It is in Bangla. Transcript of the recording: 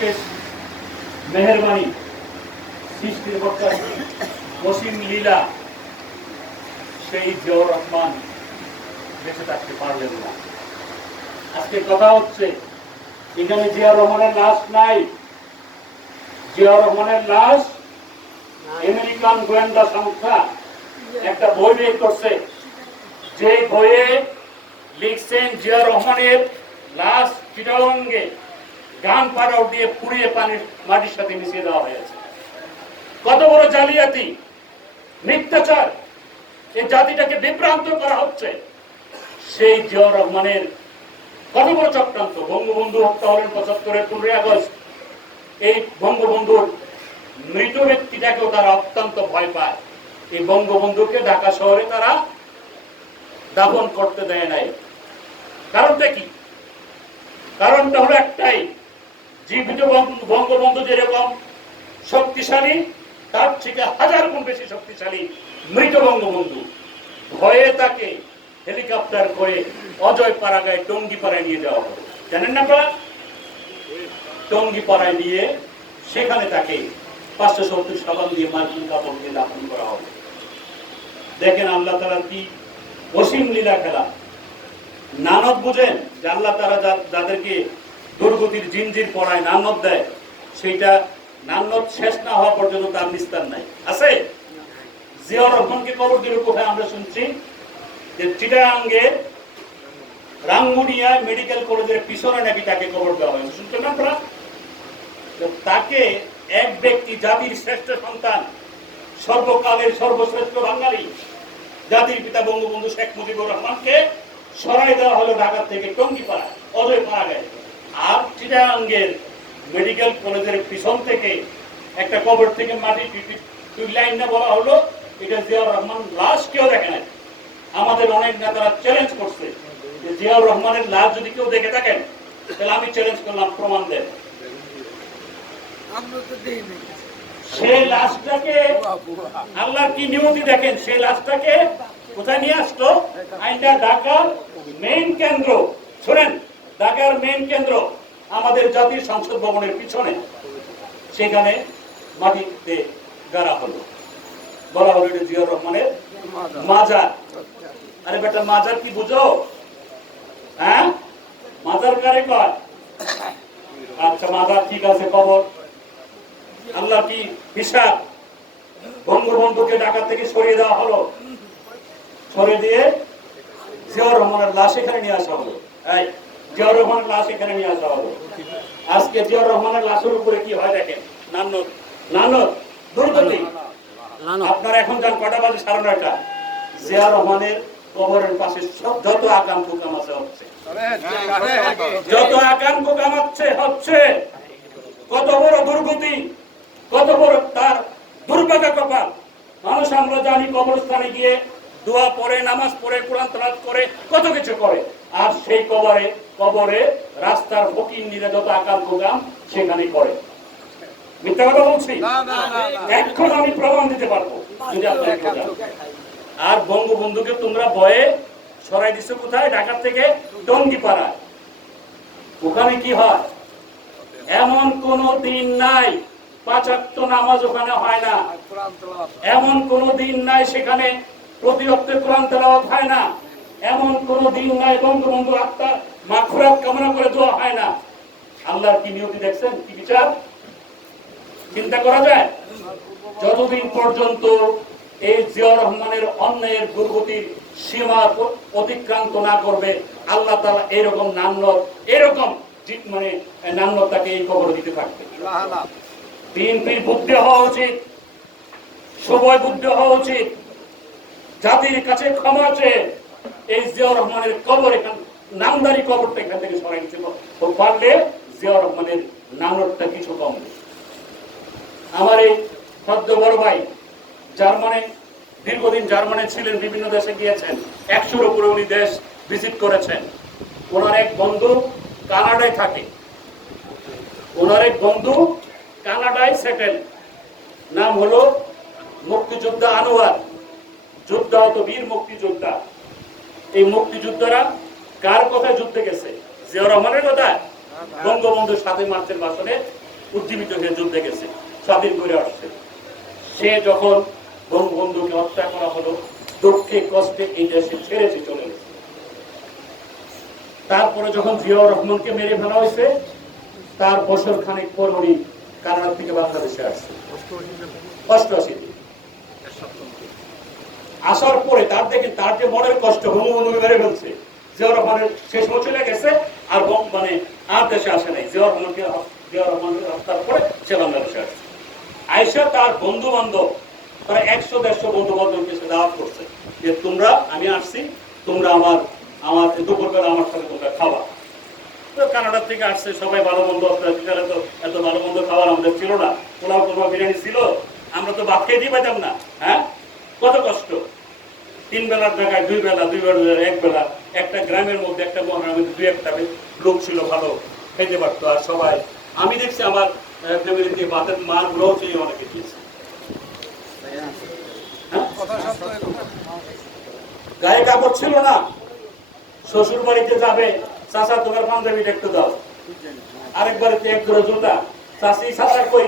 বিশেষ মেহেরবানি সৃষ্টির কর্তা অসীম লীলা, সেই জিয়াউর রহমান বেঁচে থাকতে পারলেন না। আজকে কথা হচ্ছে এখানে জিয়াউর রহমানের লাশ নাই। জিয়াউর রহমানের লাশ আমেরিকান গোয়েন্দা সংস্থা একটা বই বের করছে, যে বইয়ে লিখছেন জিয়াউর রহমানের লাশ চিটাগঙ্গে গান পাউডার দিয়ে পুড়িয়ে পানির মাটির সাথে মিশিয়ে দেওয়া হয়েছে। কত বড় জালিয়াতি, মিথ্যাচার! এই জাতিটাকে বিভ্রান্ত করা হচ্ছে। সেই জিয়াউর রহমানের কত বড় চক্রান্ত! বঙ্গবন্ধু হত্যা হলেন ৭৫-এর ১৫ই আগস্ট। এই বঙ্গবন্ধুর মৃত ব্যক্তিটাকেও তারা অত্যন্ত ভয় পায়। এই বঙ্গবন্ধুকে ঢাকা শহরে তারা দাফন করতে দেয় নাই। কারণটা কি? কারণটা হলো একটাই, জীবিত বঙ্গবন্ধু যেরকম শক্তিশালী, তার থেকে ১০০০ গুণ বেশি শক্তিশালী মৃত বঙ্গবন্ধু। ভয়ে তাকে হেলিকপ্টার করে অজয় পাড়াগায় টঙ্গিপাড়ায় নিয়ে যাওয়া হবে। জানেন না আপনারা? টঙ্গিপাড়ায় নিয়ে সেখানে তাকে ৫৭০ সাবান দিয়ে মার্কিন কাপড় দিয়ে দাফন করা হবে। দেখেন আল্লাহ তাআলার কি অসীম লীলা খেলা। নানত বুঝেন যে আল্লাহ তাআলা যাদেরকে দুর্গতির জিনজির পড়ায় নানত দেয়, সেইটা নানত শেষ না হওয়া পর্যন্ত তার নিস্তার নাই। আছে? জিয়াউর রহমানকে কবর দিল কোথায় আমরা শুনছি? যে চিটাগাঙ্গে রাঙ্গুনিয়া মেডিকেল কলেজের পিছনে নাকি তাকে কবর দেওয়া হয়েছে। শুনছেন না আপনারা? তাকে এক ব্যক্তি, জাতির শ্রেষ্ঠ সন্তান, সর্বকালের সর্বশ্রেষ্ঠ বাঙালি, জাতির পিতা বঙ্গবন্ধু শেখ মুজিবুর রহমানকে সরাই দেওয়া হলো ঢাকা থেকে টঙ্গিপাড়া, অজয় পাড়াগায়। আর চিটাগাঙ্গের মেডিকেল কলেজের পিছন থেকে একটা কবর থেকে মাটি লাইন না বলা হলো এটা জিয়াউর রহমান লাশ কেউ দেখে নাই। আমাদের অনেক নেতারা চ্যালেঞ্জ করছে যে জিয়াউর রহমানের লাশ যদি কেউ দেখে থাকেন তাহলে আমি চ্যালেঞ্জ করলাম, প্রমাণ দেন। সেই লাশটাকে আল্লাহর কি নিয়তি দেখেন, সেই লাশটাকে কোথায় নিয়ে আসলো? আইনটা ঢাকার মেইন কেন্দ্র, শোনেন, ঢাকার মেইন কেন্দ্র আমাদের জাতীয় সংসদ ভবনের পিছনে, সেখানে মাটিতে গাড়া হলো। বলা হলো এটা জিয়াউর রহমানের মাজার। আরে বেটা, মাজার কি বুঝো? হ্যাঁ, মাজার কারে কয়? আচ্ছা, মাজার ঠিক আছে, কবর। আল্লাহ কি হিসাব! বঙ্গবন্ধুকে ঢাকা থেকে সরিয়ে দেওয়া হলো, সরিয়ে দিয়ে জিয়াউর রহমানের লাশ এখানে নিয়ে আসা হলো। এই জিয়াউর রহমানের লাশ এখানে নিয়ে আসা হলো। আজকে জিয়াউর রহমানের লাশের উপরে কি হয় দেখেন, নানত দুর্গতি। আপনারা এখন যান, কটা বাজে? ৯:৩০। জিয়াউর রহমানের কবরের পাশে যত আকাম কুকাম আছে হচ্ছে, যত আকাম কুকাম হচ্ছে। কত বড় দুর্গতি, কত বড় তার দুর্ভাগ্য কপাল! মানুষ আমরা জানি কবরস্থানে গিয়ে দোয়া পড়ে, নামাজ পড়ে, কোরআন তেলাওয়াত করে, কত কিছু করে। আর সেই কবরে রাস্তার ফকিন্নিরা যত আকাম কুকাম সেখানে করে। মিথ্যা কথা বলছি? এখন আমি প্রমাণ দিতে পারবো যদি আপনারা। আর বঙ্গবন্ধুকে তোমরা ভয়ে সরাই দিছো কোথায়? ঢাকা থেকে টঙ্গিপাড়ায়। ওখানে কি হয়? এমন কোন দিন নাই ৫ ওয়াক্ত নামাজ ওখানে হয় না। এমন কোন দিন নাই সেখানে প্রতি ওয়াক্তে কোরআন তেলাওয়াত হয় না। এমন কোন দিন নাই বঙ্গবন্ধু আত্মার মাগফিরাত কামনা করে দোয়া হয় না। আল্লাহর কি নিয়তি দেখছেন, কি বিচার! চিন্তা করা যায়? যতদিন পর্যন্ত এই জিয়াউর রহমানের অন্যায়ের দুর্গতির সীমা অতিক্রান্ত না করবে, আল্লাহ তাআলা এরকম নামনত, এরকম মানে নামনত তাকে এই কবর দিতে থাকবে। বিএনপির বুদ্ধি হওয়া উচিত, সবাই বুদ্ধি হওয়া উচিত। জাতির কাছে ক্ষমা চেয়ে এই জিয়াউর রহমানের কবর, এখান নামদারি কবরটা এখান থেকে সরাই দিতে পারলে জিয়াউর রহমানের নামটা কিছু কম। আমার এই সদ্য বড় ভাই জার্মানি, দীর্ঘদিন জার্মানি ছিলেন, বিভিন্ন দেশে গিয়েছেন, ১০০-র উপরে উনি দেশ ভিজিট করেছেন। ওনার এক বন্ধু কানাডায় থাকে, ওনার এক বন্ধু কানাডায় সেটেল, নাম হলো মুক্তিযোদ্ধা আনোয়ার, যুদ্ধাহত বীর মুক্তিযোদ্ধা। এই মুক্তিযোদ্ধারা কার কথায় যুদ্ধে গেছে? জিয়াউর রহমানের কথায়। বঙ্গবন্ধু ৭ই মার্চের ভাষণে উজ্জীবিত হয়ে যুদ্ধে গেছে, স্বাধীন করে আসছে। সে যখন বঙ্গবন্ধুকে হত্যা করা হলো, দুঃখে কষ্টে এই দেশে ছেড়েছে চলে গেছে। তারপরে যখন জিয়াউর রহমানকে মেরে ফেলা হয়েছে, তার বছর খানেক পর উনি কানাডা থেকে বাংলাদেশে আসছে 88-তে। আসার পরে তার দেখেন তার যে মনের কষ্ট, বঙ্গবন্ধু মেরে ফেলছে, জিয়াউর রহমানের শেষ চলে গেছে, আর মানে আর দেশে আসে নাই। জিয়াউর রহমানকে হত্যার পরে সে বাংলাদেশে আসছে। আয়সা তার বন্ধু বান্ধব প্রায় 100-150 বন্ধু বান্ধবকে সে দাওয়াত করছে যে তোমরা, আমি আসছি, তোমরা আমার দুপুরবেলা আমার সাথে তোমরা খাওয়া। তো কানাডা থেকে আসছে সবাই, ভালো মন্দ, আপনার তো এত ভালো মন্দ খাবার আমাদের ছিল না, পোলাও কোরমা বিরিয়ানি ছিল, আমরা তো ভাত খেয়ে দিয়ে পাইতাম না। হ্যাঁ, কত কষ্ট। 3 বেলার জায়গায় 2 বেলা, 2 বেলা 1 বেলা, একটা গ্রামের মধ্যে, একটা মহল্লার মধ্যে 2-1টা লোক ছিল ভালো খেতে পারতো। আর সবাই, আমি দেখছি আমার ফ্যামিলিতে ভাতের মার গুলোও চেয়ে অনেকে দিয়েছে। গায়ে কাপড় ছিল না, শ্বশুর বাড়িতে যাবে, চাচা তোমার পাঞ্জাবিটা একটু দাও, আরেক বাড়িতে 1 জোড়া জুতা, চাষি চাচার কই